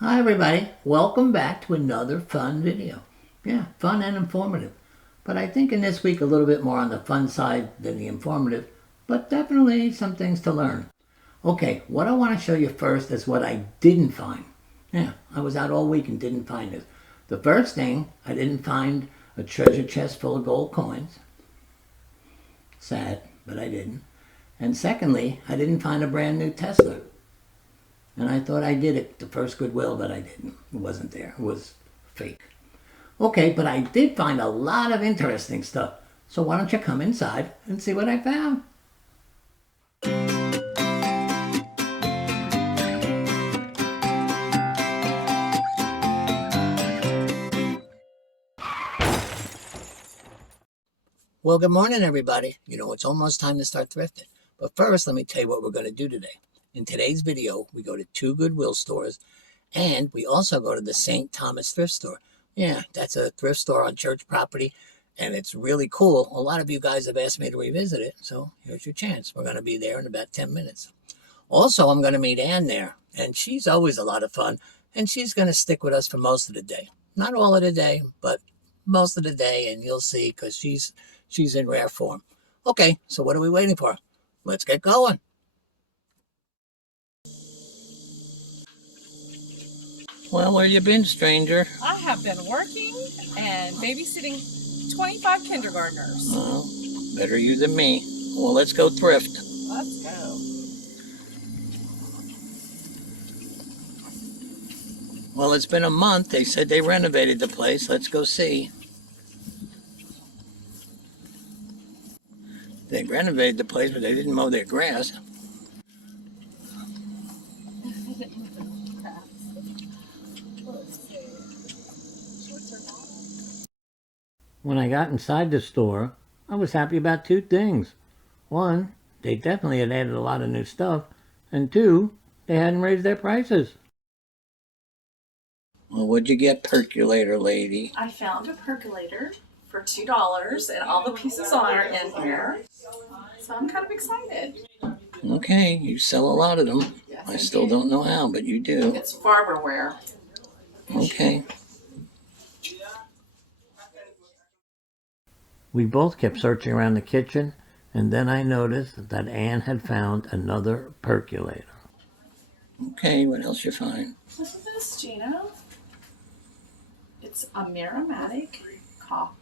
Hi everybody, welcome back to another fun video. Yeah, fun and informative. But I think in this week a little bit more on the fun side than the informative, but definitely some things to learn. Okay, what I want to show you first is what I didn't find. Yeah, I was out all week and didn't find it. The first thing, I didn't find a treasure chest full of gold coins. Sad, but I didn't. And secondly, I didn't find a brand new Tesla. And I thought I did it the first Goodwill, but I didn't. It wasn't there. It was fake. Okay, but I did find a lot of interesting stuff. So why don't you come inside and see what I found? Well, good morning, everybody. You know, it's almost time to start thrifting. But first, let me tell you what we're going to do today. In today's video, we go to 2 Goodwill stores, and we also go to the St. Thomas thrift store. Yeah, that's a thrift store on church property, and it's really cool. A lot of you guys have asked me to revisit it, so here's your chance. We're going to be there in about 10 minutes. Also, I'm going to meet Ann there, and she's always a lot of fun, and she's going to stick with us for most of the day. Not all of the day, but most of the day, and you'll see because she's in rare form. Okay, so what are we waiting for? Let's get going. Well, where you been, stranger? I have been working and babysitting 25 kindergartners. Well, better you than me. Well, let's go thrift. Let's go. Well, it's been a month. They said they renovated the place. Let's go see. They renovated the place, but they didn't mow their grass. When I got inside the store, I was happy about 2 things. One, they definitely had added a lot of new stuff. And 2, they hadn't raised their prices. Well, what'd you get, percolator lady? I found a percolator for $2 and all the pieces are in here. So I'm kind of excited. Okay, you sell a lot of them. Yes, I still don't know how, but you do. It's barberware. Okay. We both kept searching around the kitchen, and then I noticed that Ann had found another percolator. Okay, what else you find? Look at this, Geno. It's a Aromatic.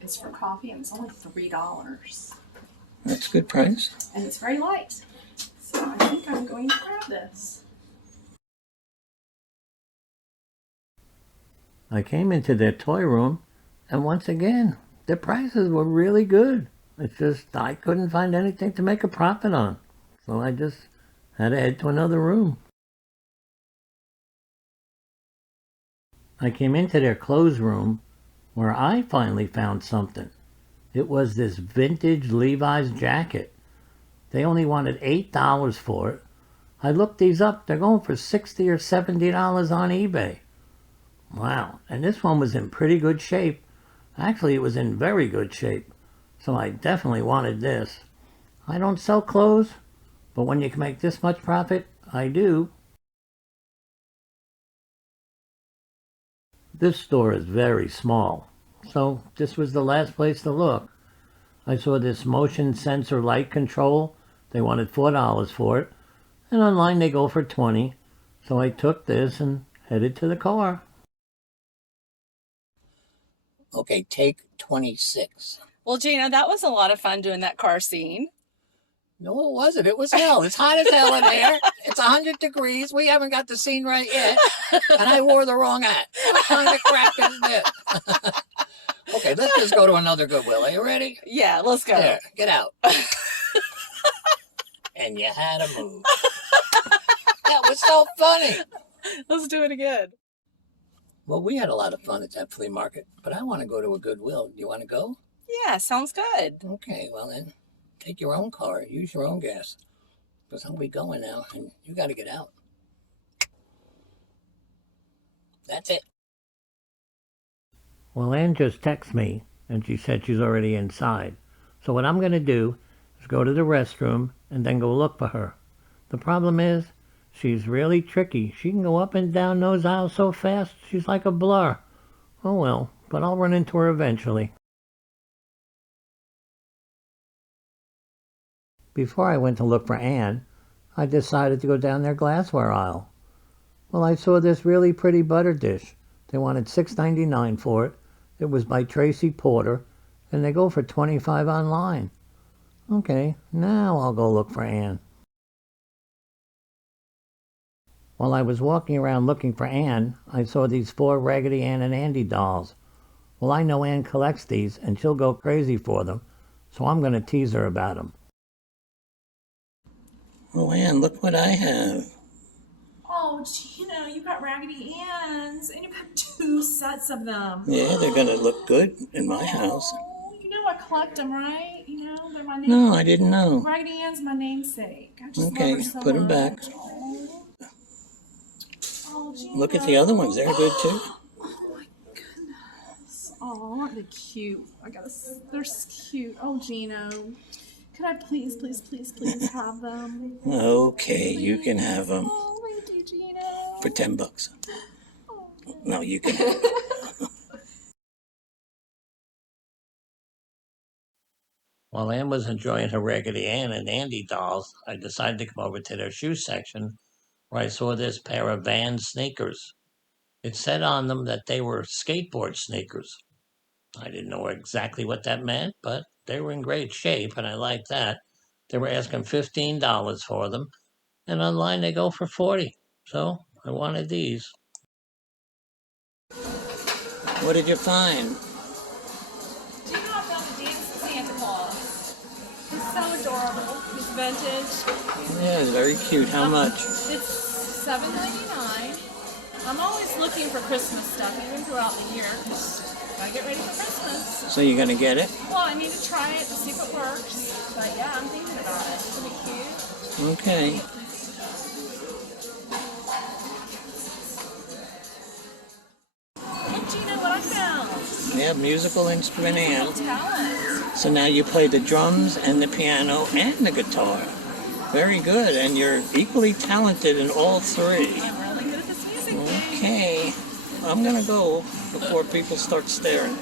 It's for coffee, and it's only $3. That's a good price. And it's very light. So I think I'm going to grab this. I came into their toy room, and once again, their prices were really good. It's just I couldn't find anything to make a profit on. So I just had to head to another room. I came into their clothes room where I finally found something. It was this vintage Levi's jacket. They only wanted $8 for it. I looked these up. They're going for $60 or $70 on eBay. Wow. And this one was in pretty good shape. Actually, it was in very good shape. So I definitely wanted this. I don't sell clothes, but when you can make this much profit, I do. This store is very small, so this was the last place to look. I saw this motion sensor light control. They wanted $4 for it, and online they go for $20. So I took this and headed to the car. Okay, take 26. Well, Geno, that was a lot of fun doing that car scene. No, it wasn't. It was hell. It's hot as hell in there. It's 100 degrees. We haven't got the scene right yet. And I wore the wrong hat. What kind of crap is this? Okay, let's just go to another Goodwill. Are you ready? Yeah, let's go. There, get out. And you had to move. That was so funny. Let's do it again. Well, we had a lot of fun at that flea market, but I want to go to a Goodwill. Do you want to go? Yeah, sounds good. Okay, well then, take your own car. Use your own gas. Because I'm going now, and you got to get out. That's it. Well, Ann just texted me, and she said she's already inside. So what I'm going to do is go to the restroom and then go look for her. The problem is, She's really tricky. She can go up and down those aisles so fast, she's like a blur. Oh well, but I'll run into her eventually. Before I went to look for Ann, I decided to go down their glassware aisle. Well, I saw this really pretty butter dish. They wanted $6.99 for it. It was by Tracy Porter, and they go for $25 online. Okay, now I'll go look for Ann. While I was walking around looking for Ann, I saw these 4 Raggedy Ann and Andy dolls. Well, I know Ann collects these, and she'll go crazy for them, so I'm going to tease her about them. Oh, Ann, look what I have. Oh, Geno, you got Raggedy Ann's, and you got 2 sets of them. Yeah, they're going to look good in my house. You know I collect them, right? You know, they're my name. No, I didn't know. Raggedy Ann's my namesake. I just Okay, love her so put them much. back. Oh, Geno. Look at the other ones. They're good too. Oh my goodness. Oh, aren't they cute? They're cute. Oh, Geno. Could I please have them? Okay, please. You can have them. Oh, thank you, Geno. For $10. Oh, No, you can have them. While Ann was enjoying her Raggedy Ann and Andy dolls, I decided to come over to their shoe section where I saw this pair of Vans sneakers. It said on them that they were skateboard sneakers. I didn't know exactly what that meant, but they were in great shape, and I liked that. They were asking $15 for them, and online they go for $40. So I wanted these. What did you find? Do you know I found a dance Santa Claus? He's so adorable. He's vintage. Yeah, it's very cute. How much? It's $7.99. I'm always looking for Christmas stuff, even throughout the year, because I get ready for Christmas. So you're going to get it? Well, I need to try it to see if it works. But yeah, I'm thinking about it. It's going to be cute. Okay. Look, Geno, what I found. Yeah, musical instrument and. Talent. So now you play the drums and the piano and the guitar. Very good, and you're equally talented in all 3. I'm really good at this music thing. Okay, I'm gonna go before people start staring.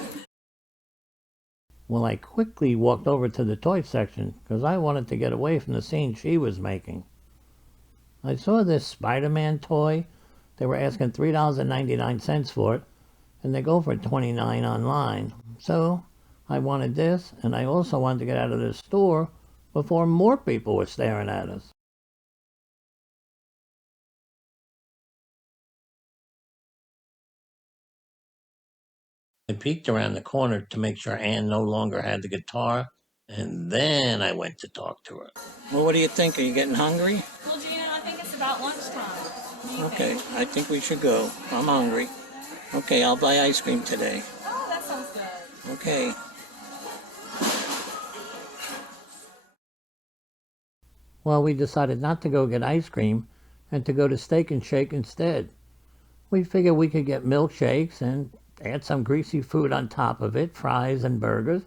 Well, I quickly walked over to the toy section because I wanted to get away from the scene she was making. I saw this Spider-Man toy. They were asking $3.99 for it, and they go for $29 online. So I wanted this, and I also wanted to get out of this store before more people were staring at us. I peeked around the corner to make sure Ann no longer had the guitar, and then I went to talk to her. Well, what do you think? Are you getting hungry? Well, Geno, I think it's about lunchtime. Okay, I think we should go. I'm hungry. Okay, I'll buy ice cream today. Oh, that sounds good. Okay. Well, we decided not to go get ice cream and to go to Steak and Shake instead. We figured we could get milkshakes and add some greasy food on top of it, fries and burgers,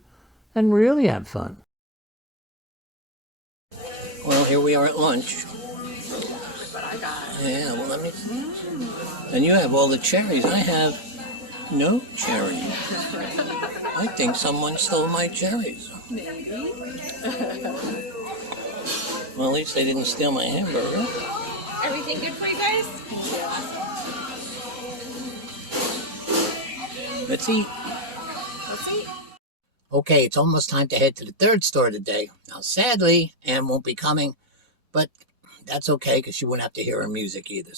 and really have fun. Well, here we are at lunch. What I got. Yeah, well, let me... And you have all the cherries. I have no cherries. I think someone stole my cherries. Maybe. Well, at least they didn't steal my hamburger. Everything good for you guys? Let's eat. Let's eat. Okay, it's almost time to head to the 3rd store today. Now, sadly, Ann won't be coming, but that's okay because she wouldn't have to hear her music either.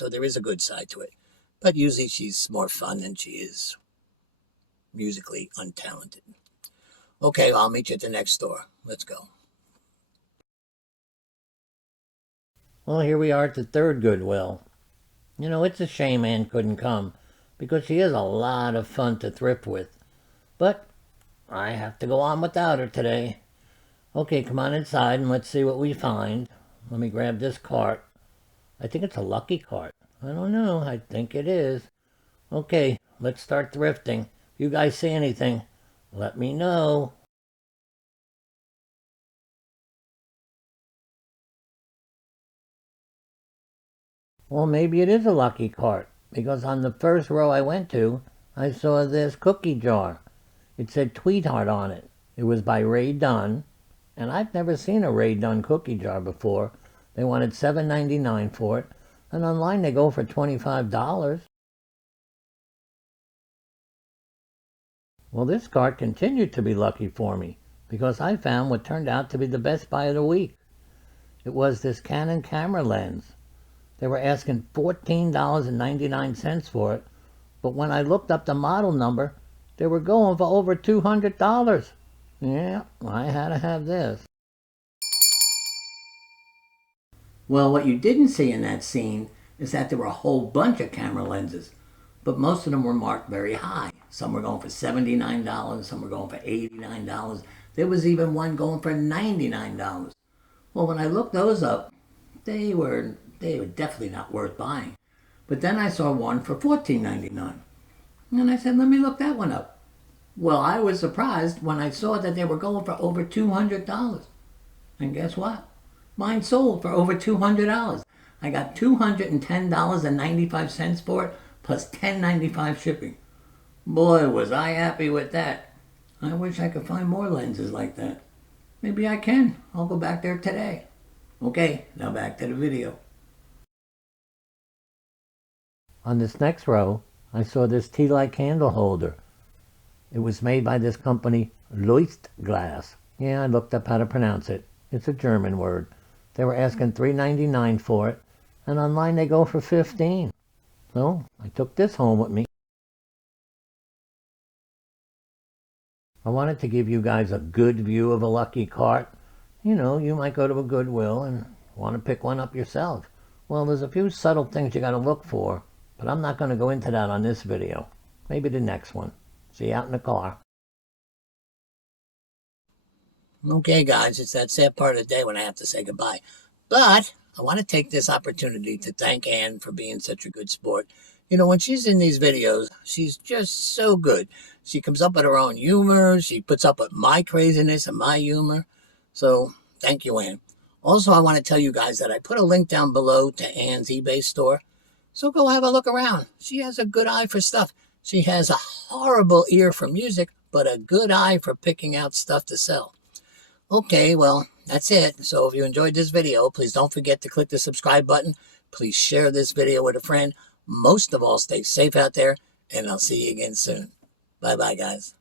So there is a good side to it. But usually she's more fun than she is musically untalented. Okay, well, I'll meet you at the next store. Let's go. Well, here we are at the 3rd Goodwill. You know, it's a shame Ann couldn't come because she is a lot of fun to thrift with. But I have to go on without her today. Okay, come on inside and let's see what we find. Let me grab this cart. I think it's a lucky cart. I don't know. I think it is. Okay, let's start thrifting. If you guys see anything, let me know. Well, maybe it is a lucky cart, because on the first row I went to, I saw this cookie jar. It said Tweetheart on it. It was by Ray Dunn, and I've never seen a Ray Dunn cookie jar before. They wanted $7.99 for it, and online they go for $25. Well, this cart continued to be lucky for me, because I found what turned out to be the best buy of the week. It was this Canon camera lens. They were asking $14.99 for it, but when I looked up the model number, they were going for over $200. Yeah, I had to have this. Well, what you didn't see in that scene is that there were a whole bunch of camera lenses, but most of them were marked very high. Some were going for $79, some were going for $89. There was even one going for $99. Well, when I looked those up, they were definitely not worth buying. But then I saw one for $14.99. And I said, let me look that one up. Well, I was surprised when I saw that they were going for over $200. And guess what? Mine sold for over $200. I got $210.95 for it, plus $10.95 shipping. Boy, was I happy with that. I wish I could find more lenses like that. Maybe I can. I'll go back there today. Okay, now back to the video. On this next row, I saw this tea light candle holder. It was made by this company, Leuchtglas. Yeah, I looked up how to pronounce it. It's a German word. They were asking $3.99 for it, and online they go for $15. So I took this home with me. I wanted to give you guys a good view of a lucky cart. You know, you might go to a Goodwill and want to pick one up yourself. Well, there's a few subtle things you got to look for, but I'm not going to go into that on this video. Maybe the next one. See you out in the car. Okay, guys, it's that sad part of the day when I have to say goodbye. But I want to take this opportunity to thank Ann for being such a good sport. You know, when she's in these videos, she's just so good. She comes up with her own humor. She puts up with my craziness and my humor. So thank you, Ann. Also, I want to tell you guys that I put a link down below to Ann's eBay store. So go have a look around. She has a good eye for stuff. She has a horrible ear for music, but a good eye for picking out stuff to sell. Okay, well, that's it. So if you enjoyed this video, please don't forget to click the subscribe button. Please share this video with a friend. Most of all, stay safe out there, and I'll see you again soon. Bye-bye, guys.